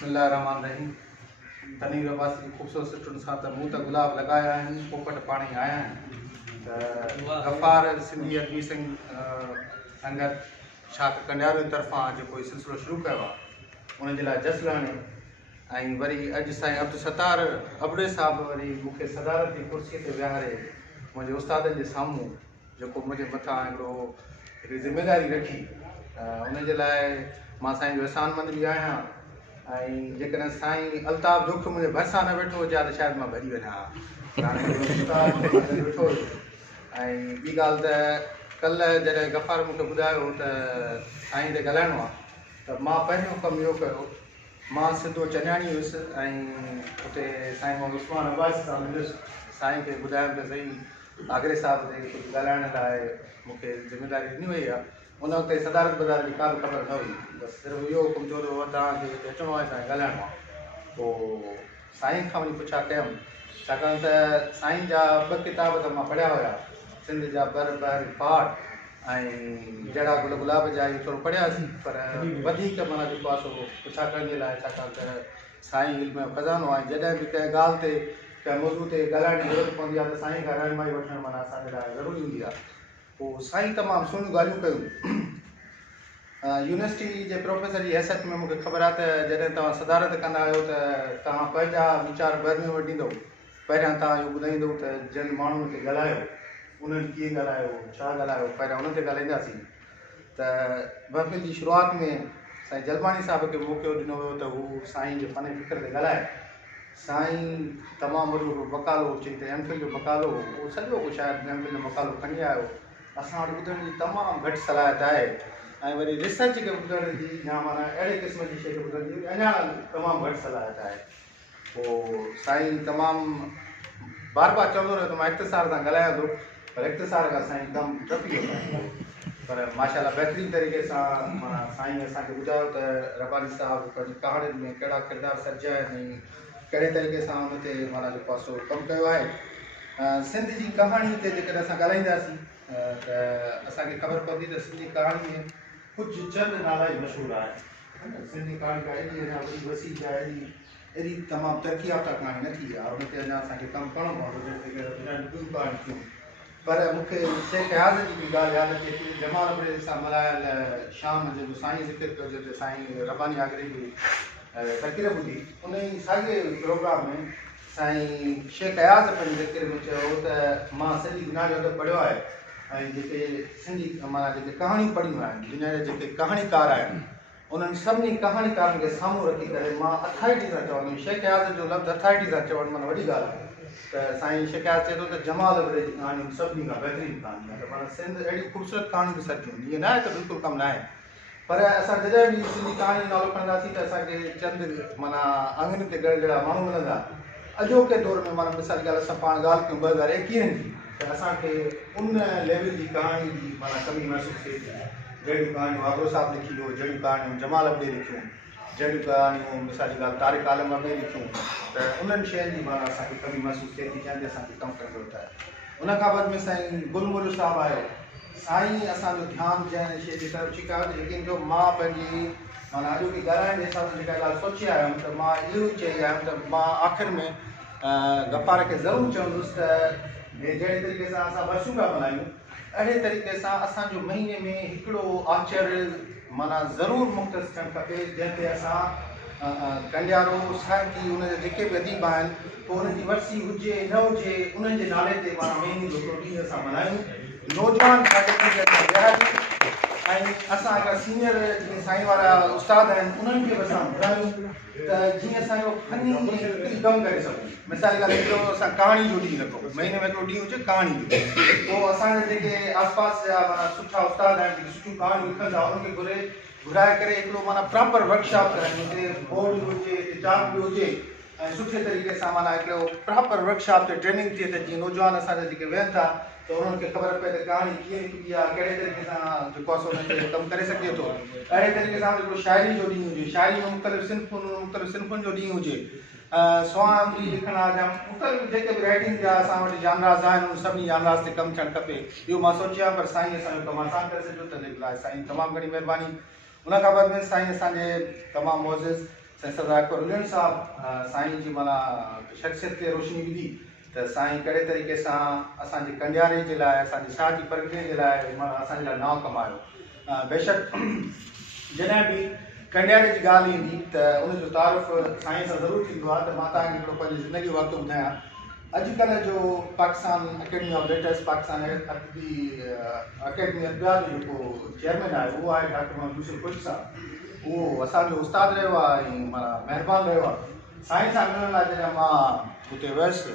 बिस्मिल्लाहिर्रहमानिर्रहीम। तनीर अब्बास की खूबसूरत सिटुन सां त मूं त गुलाब लगाया आहिनि, पोपट पाण ई आया आहिनि। त गफ़ार सिंधी अदबी संगत छा त कंडियार जी तरफ़ां जेको सिलसिलो शुरू कयो आहे उन जे लाइ जस लहणे ऐं वरी अॼु साईं अब्दुल सत्तार अबड़े साहिब वरी मूंखे सदारत जी कुर्सीअ ते विहारे मुंहिंजे उस्तादनि जे साम्हूं जेको मुंहिंजे मथां हिकिड़ी ज़िमेदारी रखी, उन जे लाइ मां साईं जो एहसानमंद बि आहियां। ऐं जेकॾहिं साईं अल्ताफ़ दुख मुंहिंजे भरिसां न वेठो हुजे हा त शायदि मां भॼी वञा हा। वेठो हुयो। ऐं ॿी ॻाल्हि त कल्ह जॾहिं गफ़ार मूंखे ॿुधायो त साईं ते ॻाल्हाइणो आहे त मां पंहिंजो कमु इहो कयो, मां सिधो चनियाणी हुयुसि ऐं हुते साईं मोहम्मद उस्मान अब्बास सां मिलियुसि। साईं खे ॿुधायमि त साईं आगरे साहिब ते कुझु ॻाल्हाइण लाइ मूंखे ज़िमेदारी ॾिनी वई आहे। उन वक़्तु सदारत बदारत जी का बि ख़बर न हुई, बसि सिर्फ़ु इहो हुकुम थियो त तव्हांखे हिते अचिणो आहे, साईं ॻाल्हाइणो आहे। पोइ साईं खां वञी पुछा कयमि, छाकाणि त साईं जा ॿ किताब त मां पढ़िया हुया, सिंध जा बर पाठ ऐं जहिड़ा गुल गुलाब जा इहे थोरो पढ़ियासीं, पर वधीक माना जेको आहे सो पुछा करण जे लाइ, छाकाणि त साईं इल्म जो खज़ानो आहे। जॾहिं बि कंहिं ॻाल्हि ते कंहिं मौज़ू ते ॻाल्हाइण जी ज़रूरत पवंदी आहे त साईं खां रहनुमाई वठणु माना असांजे लाइ ज़रूरी हूंदी आहे। पोइ साईं तमामु सुहिणियूं ॻाल्हियूं कयूं। यूनिवर्सिटी जे प्रोफेसर जी हैसियत में मूंखे ख़बर आहे त जॾहिं तव्हां सदारत कंदा आहियो त तव्हां पंहिंजा वीचार ॿाहिरि में वठी ईंदव। पहिरियां तव्हां इहो ॿुधाईंदव त जिन माण्हुनि खे ॻाल्हायो उन्हनि कीअं ॻाल्हायो, छा ॻाल्हायो, पहिरियां उन्हनि ते ॻाल्हाईंदासीं। त महफ़िल जी शुरूआति में साईं जलमाणी साहिब खे मौक़ो ॾिनो वियो त हू साईं जे फ़न फ़िक्र ते ॻाल्हाए। साईं तमामु वॾो मक़ालो चई त एम फिल जो मक़ालो, उहो सॼो कुझु शायदि एम फिल जो मक़ालो खणी आयो। असां वटि ॿुधण जी तमामु घटि सलाहियत आहे ऐं वरी रिसर्च खे ॿुधण जी या माना अहिड़े क़िस्म जी शइ खे ॿुधण जी अञा तमामु घटि सलाहियत आहे। पोइ साईं तमामु बार बार चवंदो रहियो त मां इख़्तिसार सां ॻाल्हायां थो, पर इख़्तिसार खां साईं कमु डपी वियो। पर माशाअल्लाह बहितरीन तरीक़े सां माना साईं असांखे ॿुधायो त रबानी साहिबु पंहिंजी कहाणियुनि में कहिड़ा किरदार सॼा आहिनि ऐं कहिड़े तरीक़े सां हुन ते माना जेको आहे सो कमु कयो आहे। सिंध जी कहाणी ते जेकॾहिं असां ॻाल्हाईंदासीं त असांखे ख़बर पवंदी त सिंधी कहाणी में कुझु चंद नाला ई मशहूरु आहे। सिंधी कहाणी का एॾी अञा वॾी वसी आहे, एॾी तमामु तरक़ी याफ़्ता कहाणी न थी आहे, हुन ते अञा असांखे कमु करिणो पवंदो ॿियूं कहाणियूं थियूं। पर मूंखे शेख हयाज़ जी बि ॻाल्हि यादि अचे थी, जमाल अबड़े सां मल्हायल शाम जेको साईं ज़िक्र कयो जिते साईं रबानी आगरे जी तक़रीर ॿुधी, उन ई साॻिए प्रोग्राम में साईं शेख हयाज़ पंहिंजी तक़रीर में चयो त मां सॼी दुनिया जो अदब पढ़ियो आहे ऐं जेके सिंधी माना जेके कहाणियूं पढ़ियूं आहिनि, दुनिया जा जेके कहाणीकार आहिनि, उन्हनि सभिनी कहाणीकारनि खे साम्हूं रखी करे मां अथॉरिटी सां चवंदुमि। शेख हयाज़ जो लफ़्ज़ अथॉरिटी सां चवणु माना वॾी ॻाल्हि आहे। त साईं शेख हयाज़ चए थो त जमाल अबड़े जी कहाणियूं सभिनी खां बहितरीनु कहाणी आहे। त माना सिंध अहिड़ी ख़ूबसूरत कहाणियूं बि सचियूं, ईअं न आहे त बिल्कुलु कमु न आहे। पर असां जॾहिं बि सिंधी कहाणी नालो खणंदासीं त असांखे चंद माना आङुरियुनि ते ॻणण जहिड़ा माण्हू मिलंदा। अॼोके दौर में माना मिसाल ॻाल्हि असां पाण ॻाल्हि कयूं 2021 जी, त असांखे उन लेवल जी कहाणी जी माना कमी महसूसु थिए थी। जहिड़ियूं कहाणियूं आगरो साहिबु लिखी हुओ, जहिड़ियूं कहाणियूं जमाल अबड़े लिखियूं, जहिड़ियूं कहाणियूं मिसाल जी ॻाल्हि तारिक आलम में लिखियूं, त उन्हनि शयुनि जी माना असांखे कमी महसूसु थिए थी जंहिंते असांखे कमु करण ज़रूरत आहे। उन खां बाद में साईं गुलमुल साहिबु आयो। साईं असांजो ध्यानु जंहिं शइ जे तरफ़ छिकायो त यकीन जो मां पंहिंजी माना अॼोकी ॻाल्हाइण जे हिसाब सां जेका ॻाल्हि सोची आयो हुउमि त मां इहो ई चई आयुमि त मां आख़िर में गफ़ार खे ज़रूरु चवंदुसि त जहिड़े तरीक़े सां असां वर्षूं पिया मल्हायूं, अहिड़े तरीक़े सां असांजो महीने में हिकिड़ो आचर माना ज़रूरु मुख़्तस थियणु खपे, जंहिंते असां कंडियारो साहिबी उनजा जेके बि अदीब आहिनि, पोइ उनजी वरसी हुजे न हुजे, उन्हनि जे नाले ते माना महीने जो हिकिड़ो ॾींहुं असां मल्हायूं। नौजवान शागिर्दनि खे असां विहारियूं ऐं असां अगरि सीनियर जीअं साईं वारा उस्ताद आहिनि उन्हनि खे बि असां ॿुधायूं त जीअं असांजो फनी कमु करे सघूं। मिसाल ॻाल्हि हिकिड़ो असां कहाणी जो ॾींहुं रखूं, महीने में हिकिड़ो ॾींहुं हुजे कहाणी जो, पोइ असांजा जेके आसपास जा माना सुठा उस्ताद आहिनि जेके सुठियूं कहाणियूं लिखंदा, उन्हनि खे घुराए करे हिकिड़ो माना प्रॉपर वर्कशॉप करायूं, हिते बोर्ड बि हुजे, हिते चाक बि हुजे ऐं सुठे तरीक़े सां माना हिकिड़ो प्रॉपर वर्कशॉप ते ट्रेनिंग थिए त जीअं नौजवान असांजा जेके वेहनि था त उन्हनि खे ख़बर पए त कहाणी कीअं लिखिबी आहे, कहिड़े तरीक़े सां जेको आहे सो हुन ते कमु करे सघिजे थो। अहिड़े तरीक़े सां हिकिड़ो शाइरी जो ॾींहुं हुजे, शाइरी में मुख़्तलिफ़ सिन्फ़ुनि जो ॾींहुं हुजे, स्वामी लिखण जा मुख़्तलिफ़ जेके बि राइटिंग जा असां वटि जानराज़ आहिनि उन सभिनी जानराज़ ते कमु थियणु खपे। इहो मां सोचियां, पर साईं असांजो कमु आसानु करे सघियो, तंहिंजे लाइ साईं तमामु घणी महिरबानी। उन खां बाद में साईं असांजे तमामु मोज़िज़ साईं सरदार अकबर उलियन साहब साईं जी माना शख़्सियत ते रोशनी विधी त साईं कहिड़े तरीक़े सां असांजे कंडियारे जे लाइ असांजी शाह जी परगिणे जे लाइ माना असांजे लाइ नाव कमायो। बेशक जॾहिं बि कंडियारे जी ॻाल्हि ईंदी त उनजो तारुफ़ साईं सां ज़रूरु थींदो आहे। त मां तव्हांखे हिकिड़ो पंहिंजी ज़िंदगी वक़्तु ॿुधायां। अॼुकल्ह जो Pakistan academy of letters Pakistan अदबी अकेडमी अदबियात जो जेको चेयरमैन आहे उहो आहे डॉक्टर मोहम्मद यूसुफ कुछ साहब। उहो असांजो उस्तादु रहियो आहे ऐं माना महिरबानी रहियो आहे। साईं सां मिलण लाइ जॾहिं मां हुते वियुसि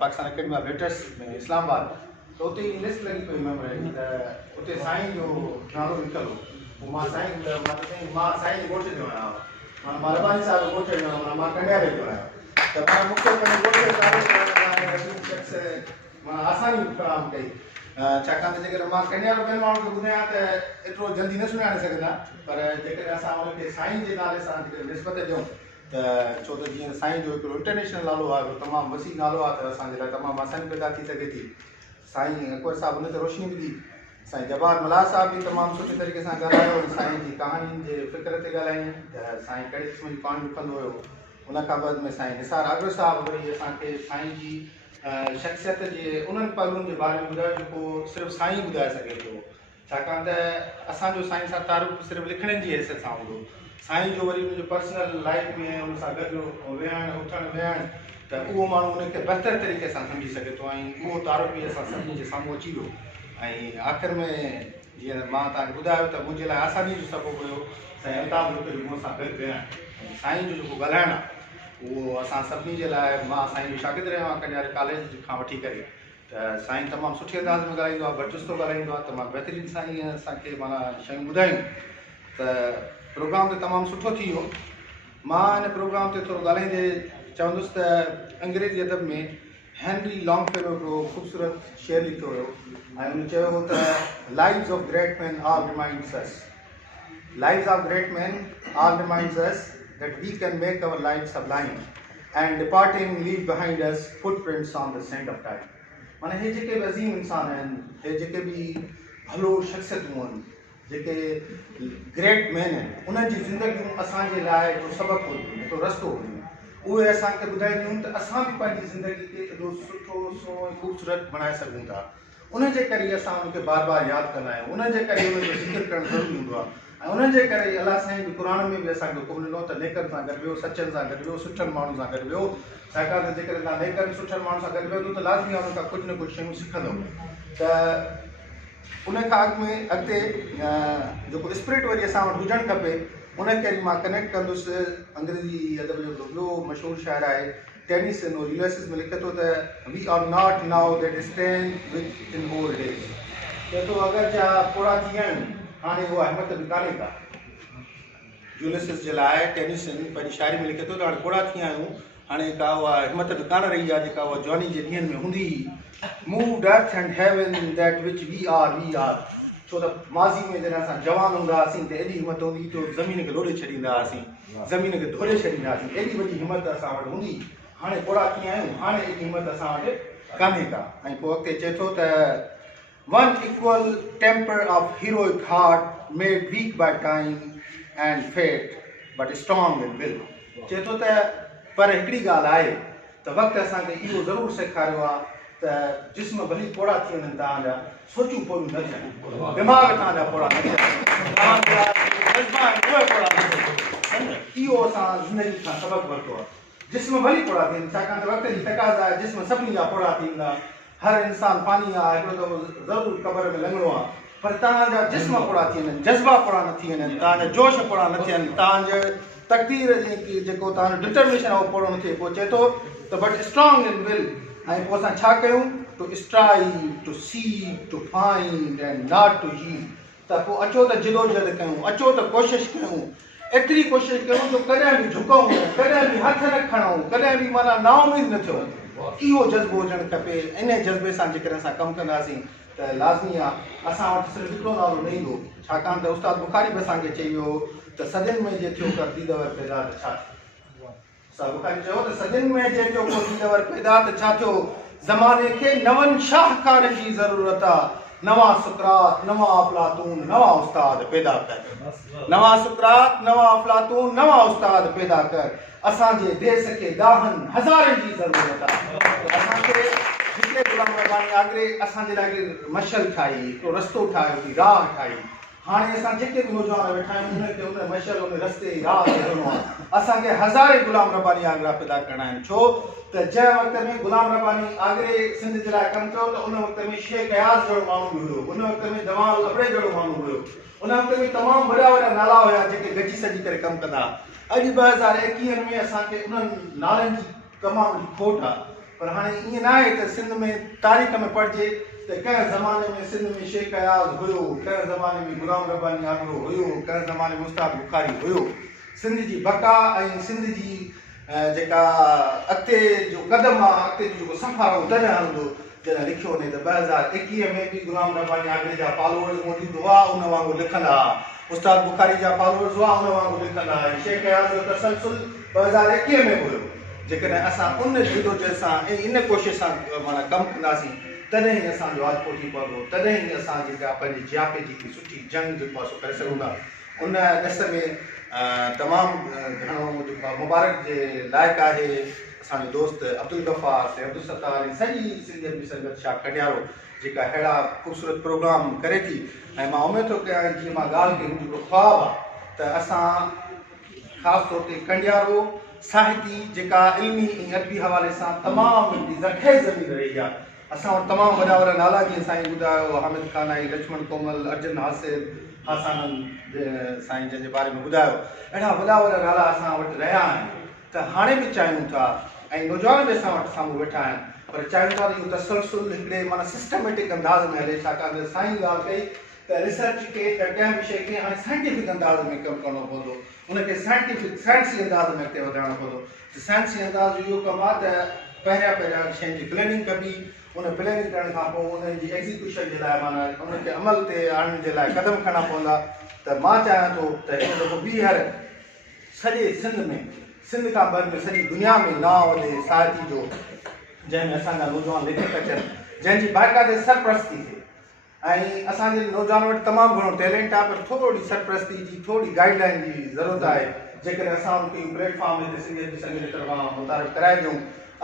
पाकिस्तान अकेडमी ऑफ लेटर्स में इस्लामाबाद, त उते ई लिस्ट लॻी पई मेंबर जी त उते साईं जो नालो लिखियलु हो। पोइ मां साईं मां साईं जे ॻोठ जो आहियां, माना मां रबानी साहिब जो ॻोठ जो आहियां, मां कंडियारे जो आहियां। त मां मूंखे पंहिंजे ॻोठ जो तारीफ़ करण लाइ शख़्स मां आसानी फ़राहम कई, छाकाणि त जेकॾहिं मां कंडियारो ॿियनि माण्हुनि खे ॿुधायां त एतिरो जल्दी न सुञाणे सघंदा, पर जेकॾहिं असां उनखे साईं जे नाले सां जेकॾहिं निस्बत ॾियूं त छो त जीअं साईं जो हिकिड़ो इंटरनेशनल नालो आहे, हिकिड़ो तमामु वसी नालो आहे, त असांजे लाइ तमामु आसानी पैदा थी सघे थी। साईं अकबर साहिबु उन ते रोशनी विधी। साईं जवाहर मल्हार साहिब बि तमामु सुठे तरीक़े सां ॻाल्हायो, साईं जी कहाणियुनि जे फ़िक्र ते ॻाल्हाईं त साईं कहिड़े क़िस्म जी कहाणी लिखंदो हुयो। उन खां बाद में साईं निसार आगरा साहिबु वरी असांखे साईं जी शख़्सियत जे उन्हनि पहलुनि जे बारे में ॿुधायो जेको सिर्फ़ु साईं ॿुधाए सघे थो, छाकाणि त असांजो साईं सां तारुफ़ सिर्फ़ु लिखण जी हैसियत सां हूंदो। साईं जो वरी उनजो पर्सनल लाइफ में उन सां गॾु विहणु उथणु विहणु त उहो माण्हू उनखे बहितर तरीक़े सां सम्झी सघे थो ऐं उहो तारुफ़ बि असां सभिनी जे साम्हूं अची वियो। ऐं आख़िर में जीअं मां तव्हांखे ॿुधायो त मुंहिंजे लाइ आसानी जो सबबु हुयो साईं अल्ताफ़ जो मूं सां गॾु विहणु। साईं जो जेको ॻाल्हाइणु आहे उहो असां सभिनी जे लाइ, मां साईं जो शागिर्दु रहियो आहियां कंडियारे कॉलेज खां वठी करे, त साईं तमामु सुठे अंदाज़ में ॻाल्हाईंदो आहे, बरचुस्तो ॻाल्हाईंदो आहे, तमामु बहितरीनु साईं असांखे माना शयूं ॿुधायूं। त प्रोग्राम त तमामु सुठो थी वियो। मां हिन प्रोग्राम ते थोरो ॻाल्हाईंदे चवंदुसि त अंग्रेज़ी अदब में हेनरी लॉन्गफेलो हिकिड़ो ख़ूबसूरत शेर लिखियो हुयो ऐं हुन चयो हो त lives of great man all reminds us, lives of great man all reminds us that we can make our lives sublime and departing leave behind us footprints on the sand of time। माना हे जेके बि अज़ीम इंसान आहिनि, हे जेके बि भलो शख़्सियतूं आहिनि, जेके great man आहिनि, उन्हनि जी ज़िंदगियूं असांजे लाइ हिकिड़ो सबक़ु हुयूं, हिकिड़ो रस्तो हुयूं। उहे असांखे ॿुधाईंदियूं त असां बि पंहिंजी ज़िंदगी खे एॾो सुठो सुहिणो ख़ूबसूरत बणाए सघूं था। उनजे करे असां उनखे बार बार यादि कंदा आहियूं, उनजे करे उनजो ज़िक्र करणु ज़रूरी हूंदो आहे। ऐं उनजे करे अलाह साईं बि क़ुर में बि असांखे हुकुम ॾिनो त नेकनि सां गॾु वियो, सचनि सां गॾु वियो, सुठनि माण्हुनि सां गॾु वियो, छाकाणि त जेकॾहिं तव्हां नेकनि सुठनि माण्हुनि सां गॾु वेंदो त लाज़मी आहे उन खां कुझु न कुझु शयूं सिखंदो। त उन खां अॻिते जेको स्पिरिट वरी असां वटि हुजणु खपे, उनखे वरी मां कनेक्ट कंदुसि। अंग्रेज़ी अदब जो ॿियो मशहूरु शाइर आहे टेनिसन, और यूएसिस में लिखे थो त we are not now that stand with in old days. चए थो अगरि जा पोड़ा थी विया आहिनि, हाणे उहा हिमत बि कान्हे का। यूलिसिस जे लाइ टेनिसन पंहिंजी शाइरी में लिखे थो त हाणे पोड़ा थी विया आहियूं, हाणे का उहा हिमत बि कान रही आहे जेका उहा जवानी जे ॾींहंनि में हूंदी हुई। Moved earth and heaven that which we are. छो त माज़ी में जॾहिं असां जवान हूंदा हुआसीं त एॾी हिमत हूंदी जो ज़मीन खे लोड़े छॾींदा हुआसीं, ज़मीन खे धोड़े छॾींदा हुआसीं, एॾी वॾी हिमत असां वटि हूंदी। हाणे पोड़ा थी विया आहियूं, हाणे एॾी हिमत असां वटि कान्हे का। ऐं पोइ अॻिते चए थो त one equal temper of heroic heart made weak by time and fate but strong in will। चए थो त पर हिकिड़ी ॻाल्हि आहे त वक़्तु असांखे इहो ज़रूरु सेखारियो आहे त जिस्म भली पोड़ा थी वञनि तव्हांजा, सोचूं पोड़ियूं न थियनि, दिमाग़ तव्हांजा पोड़ा न थियनि, उहे पोड़ा न थियनि। इहो असां ज़िंदगी खां सबक़ु वरितो आहे। जिस्म भली पोड़ा थियनि, छाकाणि त वक़्त जी तक़ाज़ा आहे, जिस्म सभिनी जा पोड़ा थींदा। हर इंसान फानी आहे, हिकिड़ो दफ़ो ज़रूरु क़बर में लंघणो आहे, पर तव्हांजा जिस्म पोड़ा थी वञनि, जज़्बा पोड़ा न थी वञनि, तव्हांजा जोश पोड़ा न थियनि, तव्हांजे तक़दीर जेको तव्हांजो डिटर्मिनेशन आहे उहो पोड़ो न थिए। पोइ चए थो त बट स्ट्रॉन्ग इन विल। ऐं पोइ असां छा कयूं? To strive, to seek, to find and not to heed. त पोइ अचो त जिदोजहद कयूं, अचो त कोशिशि कयूं, एतिरी कोशिशि कयूं जो कॾहिं बि झुकूं, कॾहिं बि हथ न खणूं, कॾहिं बि माना नाउमीद न थियूं। इहो जज़्बो हुजणु खपे। इन जज़्बे सां जेकॾहिं असां कमु कंदासीं त लाज़मी आहे असां वटि सिर्फ़ु हिकिड़ो नालो न ईंदो, छाकाणि त उस्ताद बुखारी बि असांखे चई वियो त सदियुनि में जे थियो कर दीदवर पैदा त छा थियो। उस्ताद बुखारी चयो त सदियुनि में जे थियो को दीदवर पैदा त छा थियो। ज़माने खे नवनि शाहकारनि जी ज़रूरत आहे, नवा सुकरात नवा अफलातून नवा उस्ताद पैदा कर नवा सुकरात नवा अफलातून नवा उस्ताद पैदा कर असांजे देश के दाहन हज़ारनि जी ज़रूरत आहे असांखे जिते गुलाम रब्बानी आगरे असांजे लाइ मशल ठाही हिकिड़ो रस्तो ठाहियो थी राह ठाही हाणे असां जेके बि नौजवान वेठा आहियूं उनखे उन मशल उन रस्ते राह ते हलिणो आहे असांखे हज़ारे गुलाम रब्बानी आगरा पैदा करणा आहिनि छो त जंहिं वक़्त में गुलाम रब्बानी आगरे सिंध जे लाइ कमु कयो त उन वक़्त में शेख अयाज़ जहिड़ो माण्हू बि हुयो उन वक़्त में जमाल अबड़े जहिड़ो माण्हू हुयो उन वक़्त में तमामु वॾा वॾा नाला हुया जेके गॾिजी सॼी करे कमु कंदा अॼु 2021 में असांखे उन्हनि नालनि जी तमामु खोट आहे पर हाणे ईअं न आहे त सिंध में तारीख़ में पढ़िजे त कंहिं ज़माने में सिंध में शेख अयाज़ हुयो कंहिं ज़माने में गुलाम रब्बानी आगरो हुयो कंहिं ज़माने में उस्ताद बुखारी हुयो सिंध जी बका ऐं सिंध जी जेका अॻिते जो क़दम आहे अॻिते जो जेको सफ़र आहे उहो तॾहिं हलंदो जॾहिं लिखियो वञे त 2021 में बि गुलाम रब्बानी आगरे जा फॉलोअर्स मौजूदु हुआ उन वांगुरु लिखंदा उस्ताद बुखारी जा फॉलोअर्स हुआ उन वांगुरु लिखंदा शेख अयाज़ जो तसलसुल 2021 में हुयो जेकॾहिं असां उन जिदोजहद सां ऐं इन कोशिश सां माना कमु कंदासीं तॾहिं ई असांजो आजपोटी पवंदो तॾहिं ई असां जेका पंहिंजी जियापे जी सुठी जंग जेको आहे सो करे सघूं था उन ॾिस में तमामु घणो जेको मुबारक जे लाइक़ु आहे असांजो दोस्त अब्दुल गफ़ार से अब्दुल सत्तार ऐं सॼी सिंधियत बि संगत शाह खंडियारो जेका अहिड़ा ख़ूबसूरत प्रोग्राम करे थी ऐं मां उमेद थो कयां जीअं मां ॻाल्हि कई मुंहिंजो ख़्वाबु आहे त असां ख़ासि तौर ते खंडियारो साहिती जेका इल्मी ऐं अदबी हवाले सां तमामु ज़रख़ेज़ ज़मीन रही आहे असां वटि तमामु वॾा वॾा नाला जीअं साईं ॿुधायो हामिद खान आई लक्ष्मण कोमल अर्जुन हासानंद साईं जंहिंजे बारे में ॿुधायो अहिड़ा वॾा वॾा नाला असां वटि रहिया आहिनि त हाणे बि चाहियूं था ऐं नौजवान बि असां वटि साम्हूं वेठा आहिनि पर चाहियूं था त इहो तसलसुल हिकिड़े माना सिस्टमेटिक अंदाज़ में हले छाकाणि त साईं ॻाल्हि कई त रिसर्च खे त कंहिं बि शइ खे हाणे साइंटिफिक अंदाज़ में कमु करणो पवंदो उनखे साइंसी अंदाज़ में अॻिते वधाइणो पवंदो त साइंसी अंदाज़ इहो कमु आहे त पहिरियां शयुनि जी प्लैनिंग कबी उन प्लैनिंग करण खां पोइ उन्हनि जी एग्ज़ीक्यूशन जे लाइ माना उनखे अमल ते आणण जे लाइ क़दम खणणा पवंदा त मां चाहियां थो त हिन दफ़ो ॿीहर सॼे सिंध खां बाद में सॼी दुनिया में नाव वधे साहिती जो जंहिंमें असांजा नौजवान लेखक अचनि जंहिंजी बाक़ाइदे सरपरस्ती थिए ऐं असांजे नौजवान वटि तमामु घणो टैलेंट आहे पर थोरी सरपरस्ती जी थोरी गाइडलाइन जी ज़रूरत आहे जेकॾहिं असां उनखे प्लेटफॉर्म ते सिंधियत जी संगत तरफ़ां मुतारिफ़ कराए ॾियूं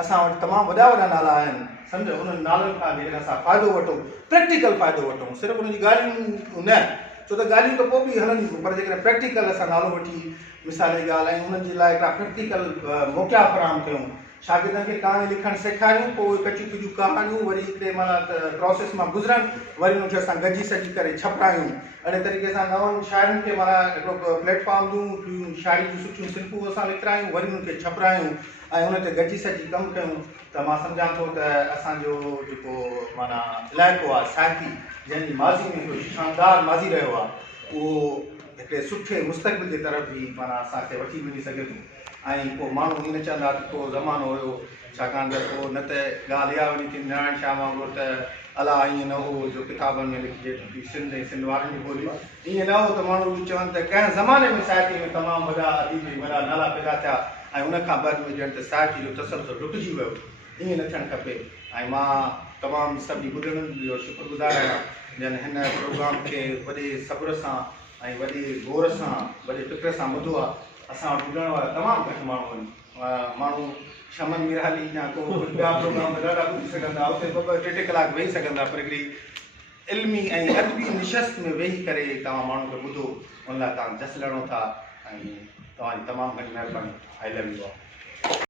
असां वटि तमामु वॾा वॾा नाला आहिनि सम्झो उन्हनि नालनि खां जेकॾहिं असां फ़ाइदो वठूं प्रैक्टिकल फ़ाइदो वठूं सिर्फ़ु उनजी ॻाल्हियूं न छो त ॻाल्हियूं त पोइ बि हलंदियूं पर जेकॾहिं प्रैक्टिकल असां नालो वठी मिसाल जी ॻाल्हि ऐं उन्हनि जे लाइ हिकिड़ा प्रैक्टिकल मौक़ा फ़राहम कयूं शागिर्दनि खे कहाणी लिखणु सेखारियूं पोइ कचियूं कुझु कहाणियूं वरी हिकिड़े माना प्रोसेस मां गुज़रनि वरी उनखे असां गॾिजी सॼी करे छपायूं अहिड़े तरीक़े सां नवनि शाइरनि खे माना हिकिड़ो प्लेटफॉर्म ॾियूं शाइरी जूं सुठियूं सिंफूं असां विकिरायूं वरी उनखे छपायूं ऐं उन ते गॾिजी सॼी कमु कयूं त मां सम्झां थो त असांजो जेको माना इलाइक़ो आहे साहिती जंहिंजी माज़ी में हिकिड़ो शानदार माज़ी रहियो आहे उहो हिकिड़े सुठे मुस्तक़बिल जे तरफ़ बि माना असांखे वठी वञी सघे थो ऐं पोइ माण्हू ईअं न चवंदा त को ज़मानो हुयो छाकाणि त पोइ न त ॻाल्हि इहा वञी थी नारायण शाह वांगुरु त अला ईअं न हो जो किताबनि में लिखिजे सिंध ऐं सिंध वारनि जी ॿोली ईअं न हो त माण्हू चवनि त कंहिं ज़माने में साहिती में तमामु वॾा अदीबी वॾा नाला पैदा थिया ऐं उन खां बाद में ॼण त साहिती जो तसलसल रुकिजी वियो ईअं न थियणु खपे ऐं मां तमामु सभिनी ॿुधणनि जो शुक्रगुज़ार आहियां जन हिन प्रोग्राम खे वॾे सब्र सां ऐं वॾे गौर सां वॾे फ़िक्र सां ॿुधो आहे असां वटि ॿुधण वारा तमामु घटि माण्हू आहिनि माण्हू शमन मिराली या को ॿिया प्रोग्राम ॾाढा ॿुधी सघंदा उते ॿ ॿ टे कलाक वेही सघंदा पर हिकिड़ी इल्मी ऐं अदबी निशस्त में वेही करे तव्हां माण्हू खे ॿुधो उन लाइ तव्हां जस लड़ो था ऐं तव्हांजी तमामु घणी महिरबानी आई लव यू ऑल